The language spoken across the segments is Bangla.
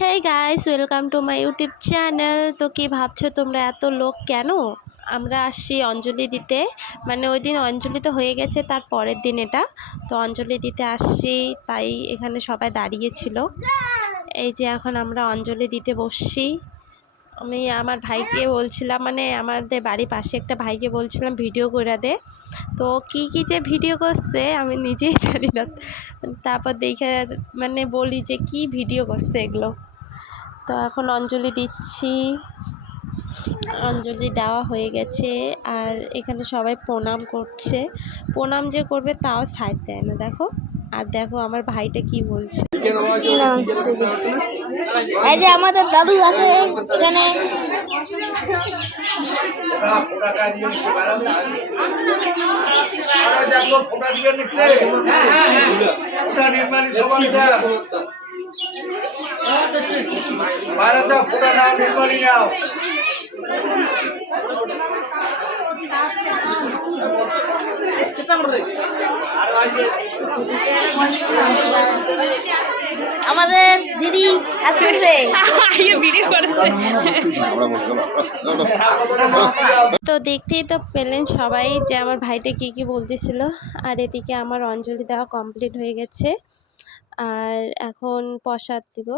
Hey guys, welcome to my YouTube channel. তো কি ভাবছো তোমরা এত লোক কেন? আমরা আসছি অঞ্জলি দিতে, মানে ওই দিন অঞ্জলি তো হয়ে গেছে, তার পরের দিন এটা। তো অঞ্জলি দিতে আসছি, তাই এখানে সবাই দাঁড়িয়েছিল। এই যে এখন আমরা অঞ্জলি দিতে বসছি। আমি আমার ভাইকে বলছিলাম, মানে আমাদের বাড়ির পাশে একটা ভাইকে বলছিলাম ভিডিও করে দে। তো কি যে ভিডিও করছে আমি নিজেই জানি না। তারপর দেখে মানে বলি যে কি ভিডিও করছে এগুলো। তো এখন অঞ্জলি দিচ্ছি, অঞ্জলি দেওয়া হয়ে গেছে। আর এখানে সবাই প্রণাম করছে, প্রণাম যে করবে তাও সাইড দেয় না, দেখো। আর দেখো আমার ভাইটা কি বলছে। এই যে আমাদের দাদু আছে এখানে। আমাদের দিদি আসছে ভিডিও করেছে। তো দেখতেই তো পেলেন সবাই যে আমার ভাইটা কি বলতেছিল। আর এদিকে আমার অঞ্জলি দেওয়া কমপ্লিট হয়ে গেছে, আর এখন প্রসাদ দিব।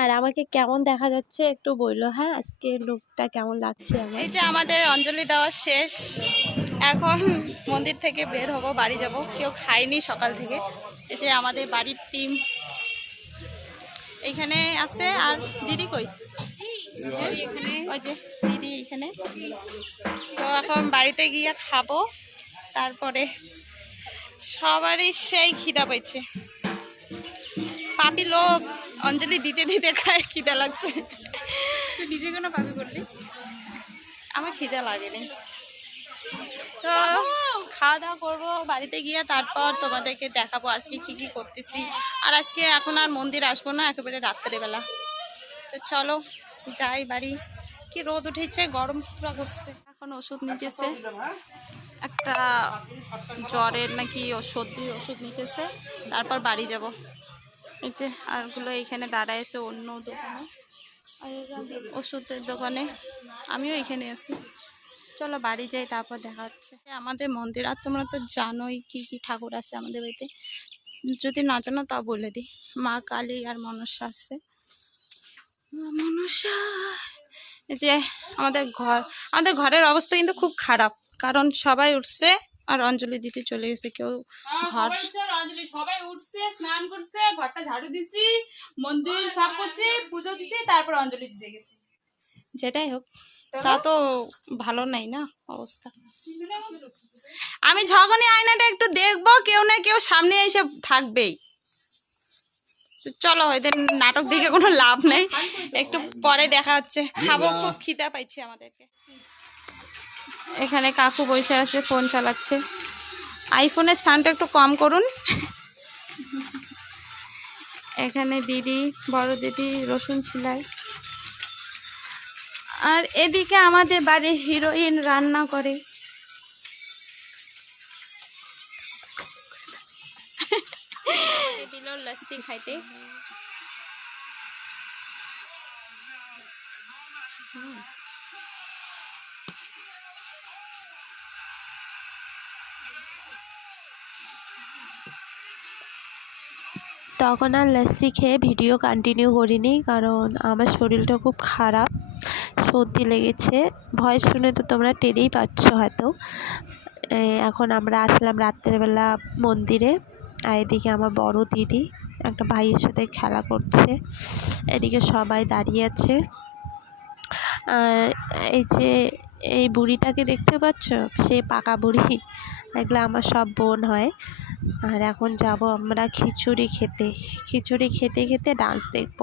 আর আমাকে কেমন দেখা যাচ্ছে একটু বললো, হ্যাঁ আজকে লুকটা কেমন লাগছে আমার। এই যে আমাদের অঞ্জলি দেওয়া শেষ, এখন মন্দির থেকে বের হব, বাড়ি যাব। কেউ খায়নি সকাল থেকে। এই যে আমাদের বাড়ির টিম এইখানে আছে। আর দিদি কই? ওই যে দিদি এইখানে। তো এখন বাড়িতে গিয়ে খাবো, তারপরে সবারই সেই খিদা পাইছে। পাপি লোক অঞ্জলি দিতে দিতে খায়, খিদা লাগছে। তুই নিজে কোনো পাপি করলি? আমার খিদা লাগেনি। তো খাওয়া দাওয়া করবো বাড়িতে গিয়ে, তারপর তোমাদেরকে দেখাবো আজকে কি করতেছি। আর আজকে এখন আর মন্দির আসবো না, একেবারে রাত্রেবেলা। তো চলো যাই বাড়ি। কি রোদ উঠেছে, গরম পুরো করছে। এখন ওষুধ নিতেছে, একটা জ্বরের নাকি ওষুধ নিতেছে, তারপর বাড়ি যাব। এই যে আরগুলো এইখানে দাঁড়ায় অন্য দোকানে, আর ওষুধের দোকানে। আমিও এখানে আছি। চলো বাড়ি যাই, তারপর দেখা হচ্ছে। আমাদের মন্দির, আর তোমরা তো জানোই কি ঠাকুর আছে আমাদের বাড়িতে। যদি না জানো তাও বলে দিই, মা কালী আর মনসা আছে। মনসা। এই যে আমাদের ঘরের অবস্থা কিন্তু খুব খারাপ, কারণ সবাই উঠছে আর অঞ্জলি দিতে চলে গেছে। কেউ ঘর অঞ্জলি সবাই উঠছে, স্নান করছে, ঘরটা ঝাড়ু দিছি, মন্দির সাফ করছি, পুজো দিছি, তারপর অঞ্জলি দিতে গেছি। যেটাই হোক, তা তো ভালো নাই না অবস্থা। আমি ঝগনি আয়নাটা একটু দেখবো, কেউ না কেউ সামনে এসে থাকবেই। তো চলো, এদের নাটক দেখে কোনো লাভ নেই, একটু পরে দেখা হচ্ছে। খাবো, খুব খিদা পাইছে আমাদেরকে। এখানে কাকু বসে আছে, ফোন চালাচ্ছে। আইফোনের সাউন্ডটা একটু কম করুন। এখানে দিদি, বড় দিদি রসুন ছিলাই। আর এদিকে আমাদের বাড়ির হিরোইন রান্না করে। দিল লস্যি খাইতে। তখন আর লস্যি খেয়ে ভিডিও কন্টিনিউ করিনি, কারণ আমার শরীরটা খুব খারাপ, সর্দি লেগেছে। ভয়েস শুনে তো তোমরা টেরেই পাচ্ছ হয়তো। এখন আমরা আসলাম রাত্রেবেলা মন্দিরে। আর এদিকে আমার বড় দিদি একটা ভাইয়ের সাথে খেলা করছে, এদিকে সবাই দাঁড়িয়ে আছে। আর এই যে এই বুড়িটাকে দেখতে পাচ্ছ, সেই পাকা বুড়ি, এগুলো আমার সব বোন হয়। আর এখন যাব আমরা খিচুড়ি খেতে খেতে ডান্স দেখব।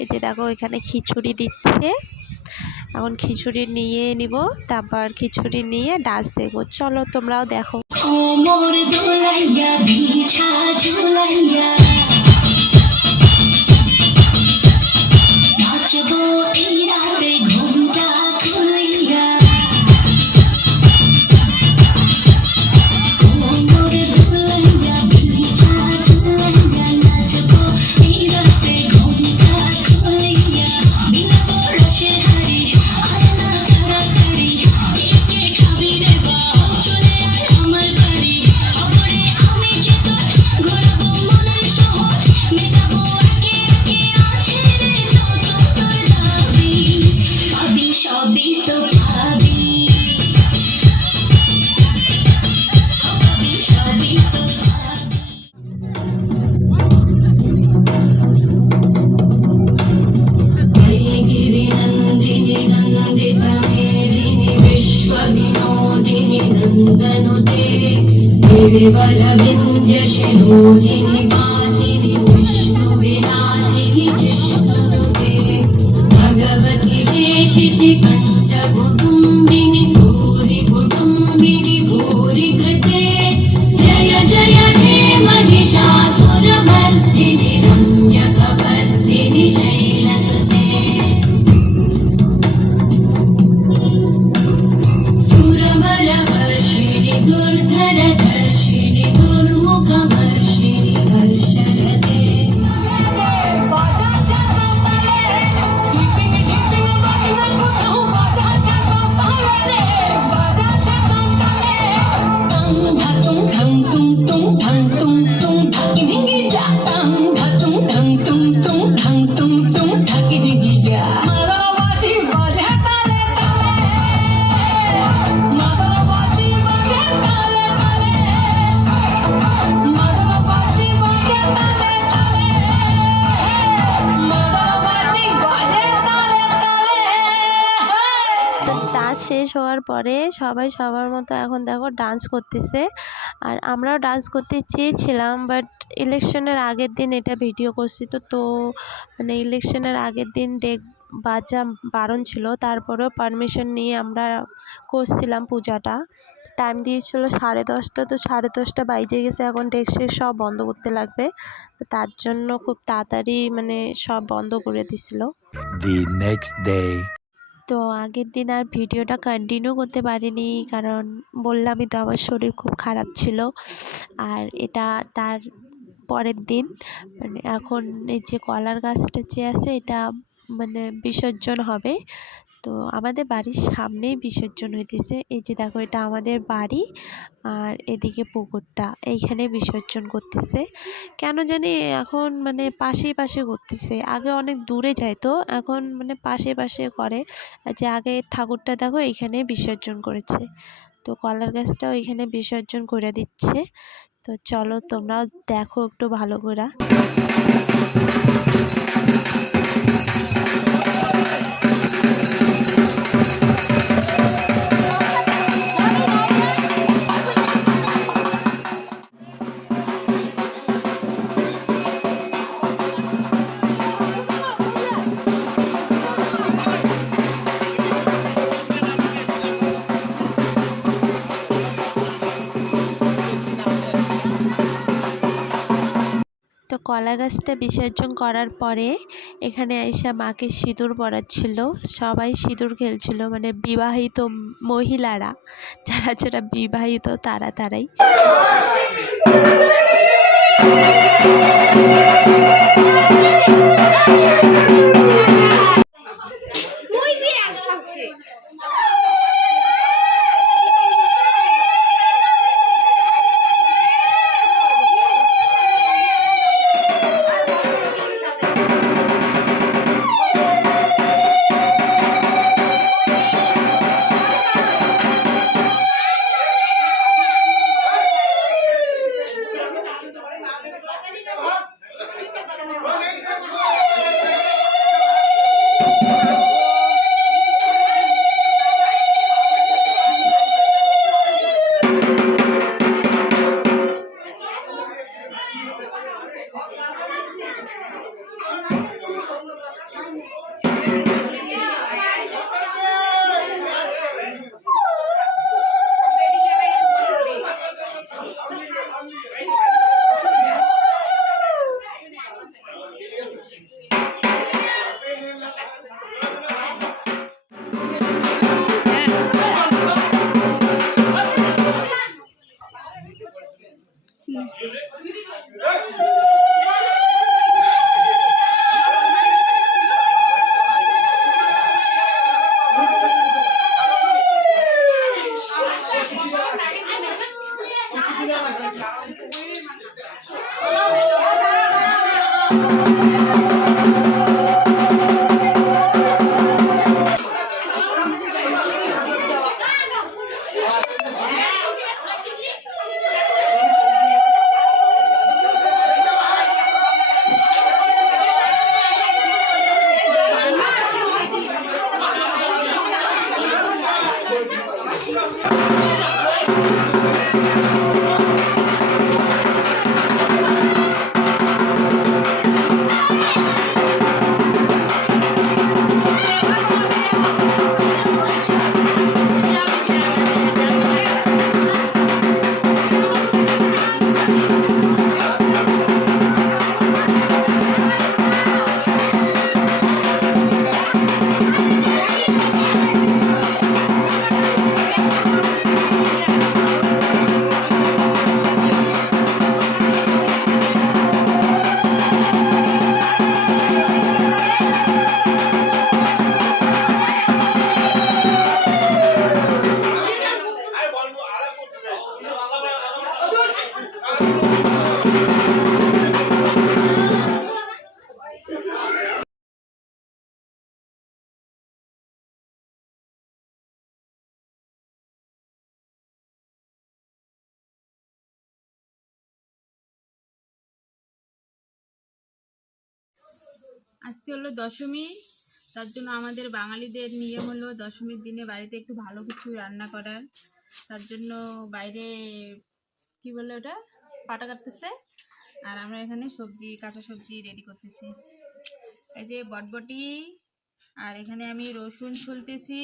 এই যে দেখো এখানে খিচুড়ি দিচ্ছে, এখন খিচুড়ি নিয়ে নিব, তারপর খিচুড়ি নিয়ে ডান্স দেখব। চলো তোমরাও দেখো। गिरिवरविन्द्यशिरोधिनि वासिनि विष्णुविलासिनि जिष्णुनुते भगवति देशितिकण्ठकुटुम्बिनि भूरि कुटुम्बिनि भूरि कृते जय जय हे महिषासुरमर्दिनि रम्यकपर्दिनि शैलसुते सुरवरवर्षिणि दुर्धरधर्षिणि दुर्मुखवर्षिणि हर्षरते তো ডান্স শেষ হওয়ার পরে সবাই সবার মতো এখন দেখো ডান্স করতেছে। আর আমরাও ডান্স করতে চেয়েছিলাম, বাট ইলেকশনের আগের দিন এটা ভিডিও করছি, তো মানে ইলেকশনের আগের দিন ডেক বাজা বারণ ছিল, তারপরেও পারমিশন নিয়ে আমরা করছিলাম পূজাটা। টাইম দিয়েছিল 10:30, তো 10:30 বাইজে গেছে, এখন ডেক শেক সব বন্ধ করতে লাগবে, তো তার জন্য খুব তাড়াতাড়ি মানে সব বন্ধ করে দিছিল। The next day. তো আগের দিন আর ভিডিওটা কন্টিনিউ করতে পারিনি, কারণ বললামই তো আমার শরীর খুব খারাপ ছিল। আর এটা তার পরের দিন, মানে এখন এই যে কলার গাছটা যে আছে এটা মানে বিসর্জন হবে। তো আমাদের বাড়ির সামনেই বিসর্জন হইতেছে। এই যে দেখো, এটা আমাদের বাড়ি, আর এদিকে পুকুরটা, এইখানে বিসর্জন করতেছে। কেন জানি এখন মানে পাশে পাশে করতেছে, আগে অনেক দূরে যাইতো, এখন মানে পাশে পাশে করে। আর যে আগে ঠাকুরটা দেখো এইখানে বিসর্জন করেছে, তো কলার গাছটাও এখানে বিসর্জন করে দিচ্ছে। তো চলো তোমরাও দেখো একটু ভালো করে। তো কলা গাছটা বিসর্জন করার পরে এখানে আইসা মাকে সিঁদুর পরাচ্ছিল, সবাই সিঁদুর খেলছিল, মানে বিবাহিত মহিলারা, যারা যারা বিবাহিত তারাই। আজকে হলো দশমী, তার জন্য আমাদের বাঙালিদের নিয়ম হলো দশমীর দিনে বাড়িতে একটু ভালো কিছু রান্না করার। তার জন্য বাইরে কি বলে ওটা পাটা কাটতেছে, আর আমরা এখানে সবজি, কাঁচা সবজি রেডি করতেছি। এই যে বটবটি, আর এখানে আমি রসুন ছুলতেছি,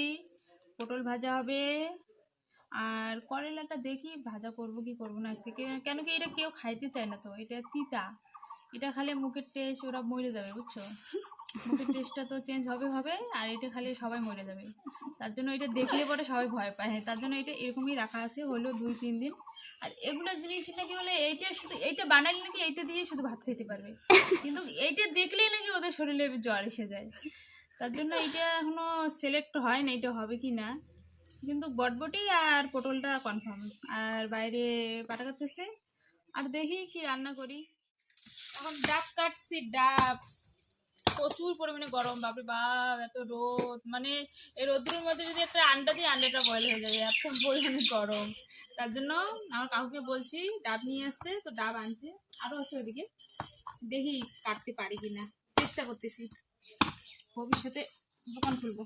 পটল ভাজা হবে, আর করলাটা দেখি ভাজা করব কি করব না আজকে। কেন কি এটা কেউ খাইতে চায় না, তো এটা তিতা, এটা খালে মুখের টেস্ট ওরা মরে যাবে, বুঝছো? মুখের টেস্টটা তো চেঞ্জ হবে, আর এটা খালে সবাই মরে যাবে। তার জন্য এটা দেখলে পরে সবাই ভয় পায়। হ্যাঁ, তার জন্য এটা এরকমই রাখা আছে, হলো 2-3 দিন। আর এগুলো জিনিস নাকি বলে এইটা শুধু এইটা বানালে নাকি এইটা দিয়ে শুধু ভাত খেতে পারবে, কিন্তু এইটা দেখলেই নাকি ওদের শরীরে জ্বর এসে যায়। তার জন্য এইটা এখনো সিলেক্ট হয় না এটা হবে কি না, কিন্তু বটবটি আর পটলটা কনফার্ম। আর বাইরে পাটা কাটতেছে, আর দেখি কি রান্না করি। এখন ডাব কাটছি, ডাব প্রচুর পরিমাণে গরম, বাপরে বাপ, এত রোদ, মানে এই রোদ্রের মধ্যে যদি একটা আন্ডা দিই আন্ডাটা বয়েল হয়ে যাবে, এত পরিমাণে গরম। তার জন্য আমার কাকুকে বলছি ডাব নিয়ে আসতে, তো ডাব আনছে, আরও আছে ওদিকে, দেখি কাটতে পারি কিনা, চেষ্টা করতেছি, ভবিষ্যতে দোকান খুলবো।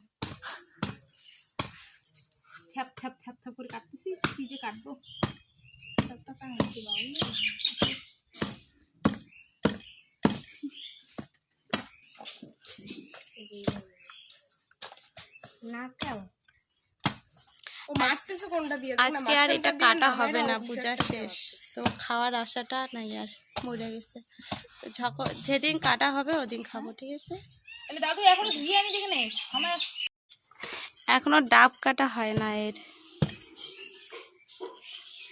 থ্যাপ থ্যাপ থ্যাপ থ্যাপ করে কাটতেছি, কি যে কাটবো। আজকে আর এটা কাটা হবে না, পূজা শেষ তো খাওয়ার আশাটা নাই, আর মরে গেছে। তো যেদিন কাটা হবে ওদিন খাবো, ঠিক আছে? তাহলে দাদু এখনো বিরিয়ানি দেখে নেই আমার। এখনো ডাব কাটা হয় না।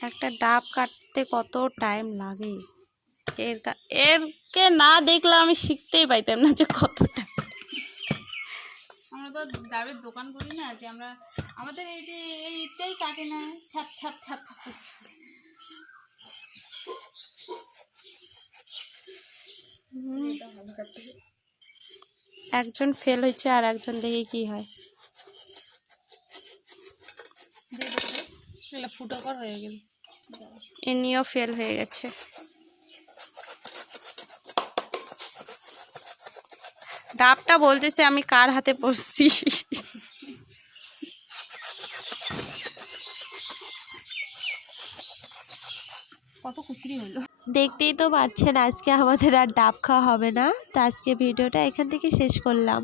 একটা ডাব কাটতে কত টাইম লাগে, এরকে না দেখলে আমি শিখতেই পাইতাম না যে কত টাইম। আমরা তো ডাবের দোকান করি না, যে আমরা আমাদের এইটাই কাটে না, থ্যাপ থ্যাপ থ্যাপ থ্যাপ করছে। একজন ফেল হয়েছে, আর একজন দেখে কি হয়। ফুটোকর হয়ে গেল, ইনিও ফেল হয়ে গেছে। ডাবটা বলতেছে আমি কার হাতে পড়ছি। কত কুচরি হলো। দেখতেই তো পাচ্ছেন আজকে আমাদের আর ডাব খাওয়া হবে না। তো আজকে ভিডিওটা এখান থেকে শেষ করলাম।